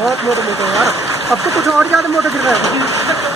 बहुत मोटे मोटे यार, अब तो कुछ और ज़्यादा मोटे गिर रहे हैं।